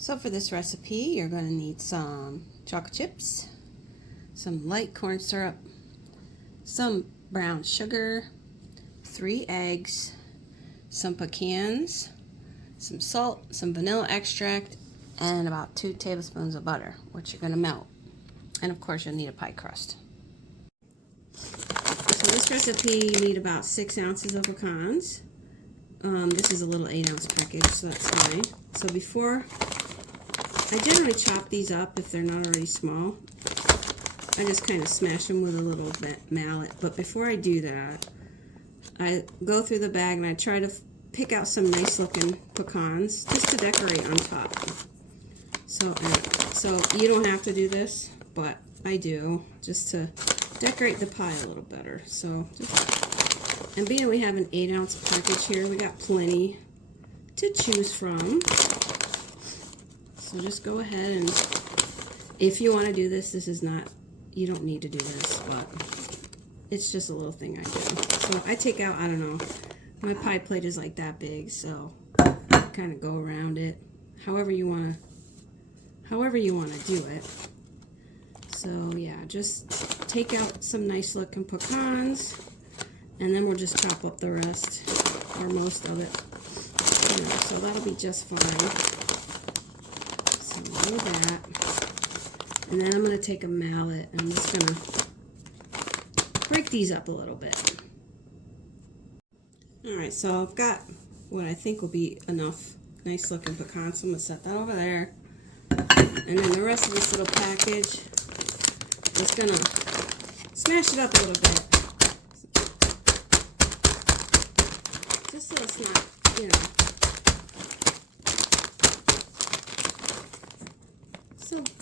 So for this recipe, you're going to need some chocolate chips, some light corn syrup, some brown sugar, 3 eggs, some pecans, some salt, some vanilla extract, and about 2 tablespoons of butter, which you're going to melt. And of course, you'll need a pie crust. So this recipe, you need about 6 ounces of pecans. This is a little 8-ounce package, so that's fine. So before, I generally chop these up if they're not already small. I just kind of smash them with a little mallet. But before I do that, I go through the bag and I try to pick out some nice looking pecans just to decorate on top. So you don't have to do this, but I do just to decorate the pie a little better. And being we have an 8-ounce package here, we got plenty to choose from. So just go ahead and, if you want to do this, this is not, you don't need to do this, but it's just a little thing I do. So I take out, I don't know, my pie plate is like that big, so kind of go around it however you want to do it. So yeah, just take out some nice looking pecans, and then we'll just chop up the rest or most of it. So that'll be just fine. So do that, and then I'm going to take a mallet and I'm just going to break these up a little bit. Alright, so I've got what I think will be enough nice looking pecans, so I'm going to set that over there. And then the rest of this little package, just going to smash it up a little bit. Just so it's not,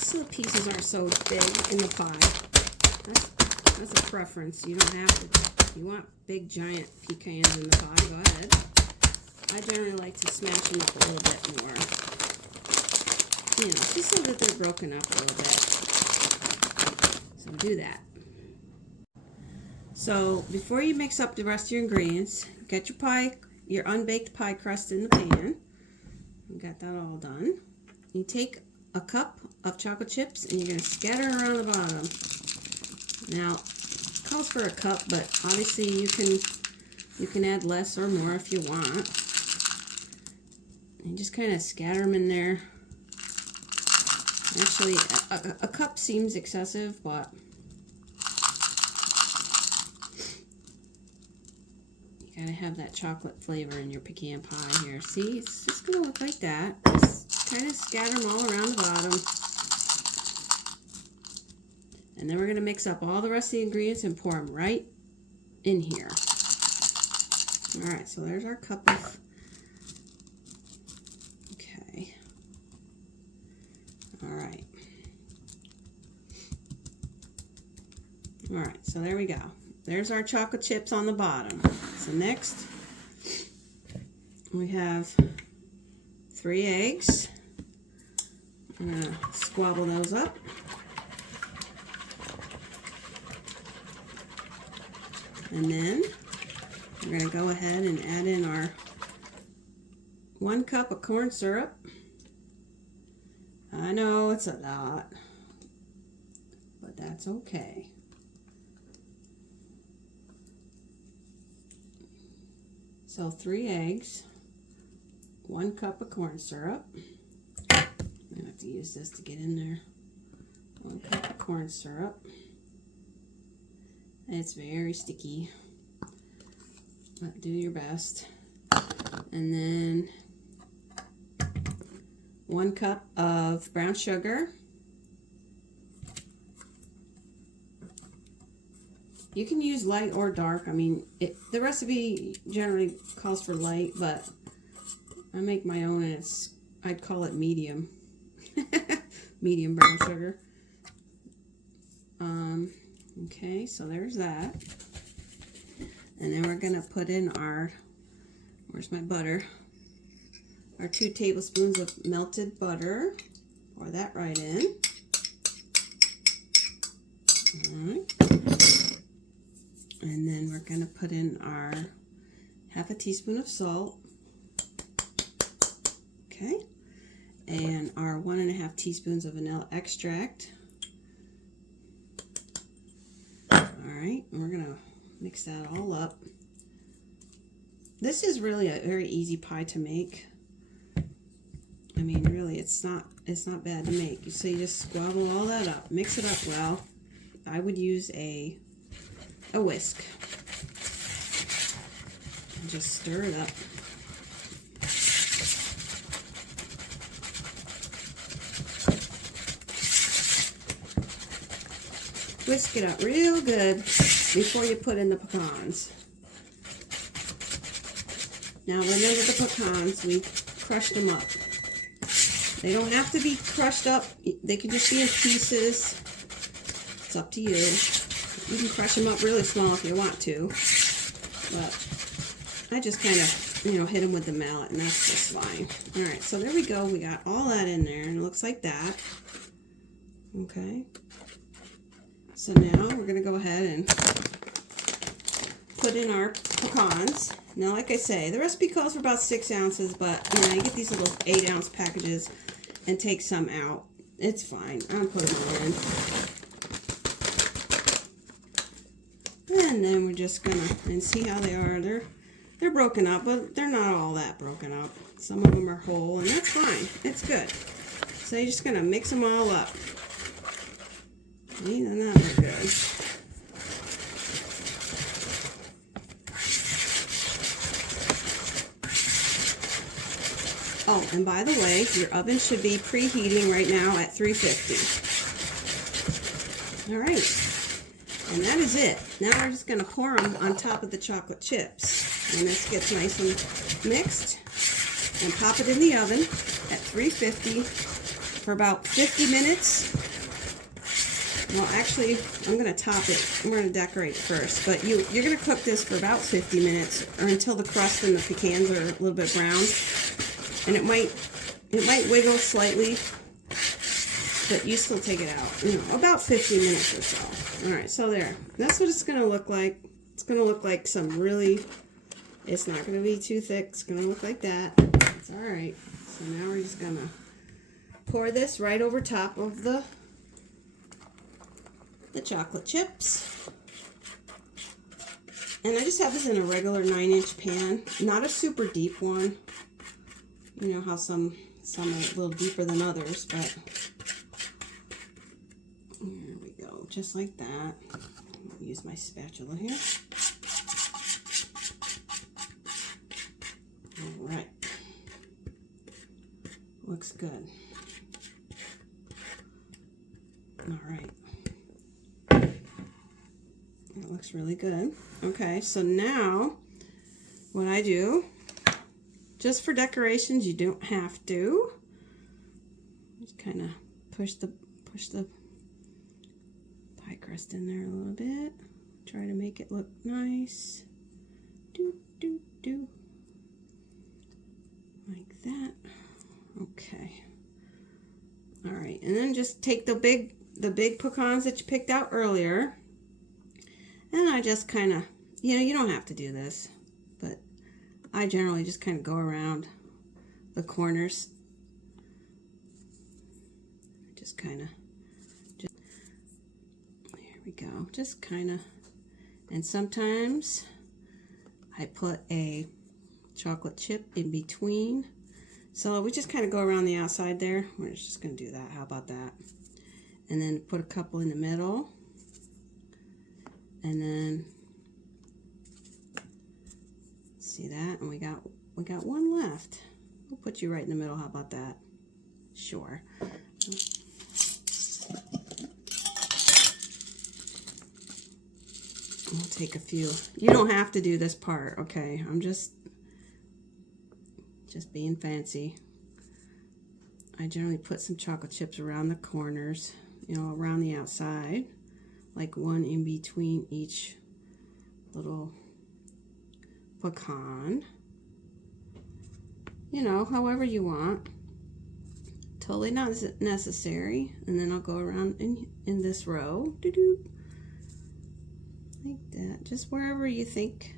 so the pieces aren't so big in the pie. That's a preference. You don't have to. If you want big giant pecans in the pie, go ahead. I generally like to smash them up a little bit more. Just so that they're broken up a little bit. So do that. So before you mix up the rest of your ingredients, get your unbaked pie crust in the pan. We got that all done. You take a cup of chocolate chips and you're going to scatter around the bottom. Now, it calls for a cup, but obviously you can add less or more if you want. And just kind of scatter them in there. Actually, a cup seems excessive, but you gotta have that chocolate flavor in your pecan pie here. See, it's just gonna look like that. Just kind of scatter them all around the bottom. And then we're gonna mix up all the rest of the ingredients and pour them right in here. All right, so there's our cup of, okay. All right. All right, so there we go. There's our chocolate chips on the bottom. So next, we have 3 eggs. I'm gonna squabble those up. And then we're gonna go ahead and add in our 1 cup of corn syrup. I know it's a lot, but that's okay. So 3 eggs, 1 cup of corn syrup. I'm going to have to use this to get in there. 1 cup of corn syrup. It's very sticky, but do your best. And then 1 cup of brown sugar. You can use light or dark. I mean, the recipe generally calls for light, but I make my own and I'd call it medium. Medium brown sugar. Okay, so there's that. And then we're going to put in our, where's my butter? Our 2 tablespoons of melted butter. Pour that right in. All right. And then we're going to put in our half a teaspoon of salt. Okay. and our 1.5 teaspoons of vanilla extract. All right, and we're gonna mix that all up. This is really a very easy pie to make. I mean, really, it's not bad to make. So you just squabble all that up, mix it up well. I would use a whisk. And just stir it up. Whisk it up real good before you put in the pecans. Now remember the pecans, we crushed them up. They don't have to be crushed up. They can just be in pieces. It's up to you. You can crush them up really small if you want to. But I just kind of, you know, hit them with the mallet, and that's just fine. All right, so there we go. We got all that in there, and it looks like that. Okay. So now we're going to go ahead and put in our pecans. Now, like I say, the recipe calls for about 6 ounces, but you know, you get these little 8-ounce packages and take some out. It's fine. I'm putting them in. And then we're just gonna, and see how they are. They're broken up, but they're not all that broken up. Some of them are whole, and that's fine. It's good. So you're just gonna mix them all up. See, doesn't that look good? Oh, and by the way, your oven should be preheating right now at 350. All right, and that is it. Now we're just going to pour them on top of the chocolate chips. And this gets nice and mixed. And pop it in the oven at 350 for about 50 minutes. Well, actually, I'm going to top it. I'm going to decorate first. But you're going to cook this for about 50 minutes or until the crust and the pecans are a little bit browned. And it might wiggle slightly, but you still take it out. You know, about 50 minutes or so. All right, so there. That's what it's going to look like. It's going to look like some really, it's not going to be too thick. It's going to look like that. It's all right. So now we're just going to pour this right over top of the chocolate chips. And I just have this in a regular 9-inch pan, not a super deep one. You know how some are a little deeper than others, but there we go, just like that. I'll use my spatula here. All right, looks good. All right, it looks really good. Okay, so now what I do, just for decorations, you don't have to. Just kind of push the pie crust in there a little bit. Try to make it look nice. Do. Like that. Okay. All right, and then just take the big pecans that you picked out earlier, and I just kind of, you know, you don't have to do this, but I generally just kind of go around the corners. Just kind of, there we go. Just kind of, and sometimes I put a chocolate chip in between. So we just kind of go around the outside there. We're just going to do that. How about that? And then put a couple in the middle. And then see that? And we got one left. We'll put you right in the middle. How about that? Sure. We'll take a few. You don't have to do this part, okay? I'm just being fancy. I generally put some chocolate chips around the corners, you know, around the outside, like one in between each little pecan. You know, however you want. Totally not necessary. And then I'll go around in this row. Doo-doo. Like that. Just wherever you think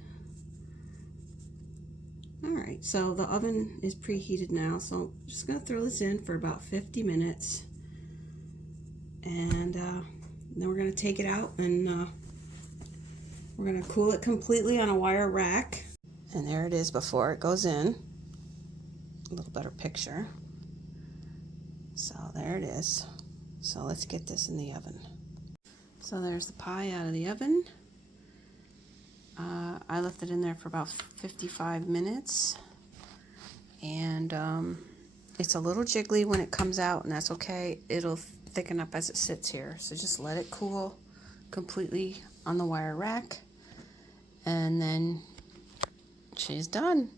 Alright, so the oven is preheated now, so I'm just going to throw this in for about 50 minutes. And then we're going to take it out and we're going to cool it completely on a wire rack. And there it is before it goes in. A little better picture. So there it is. So let's get this in the oven. So there's the pie out of the oven. I left it in there for about 55 minutes. And it's a little jiggly when it comes out, and that's okay. It'll thicken up as it sits here. So just let it cool completely on the wire rack. And then she's done.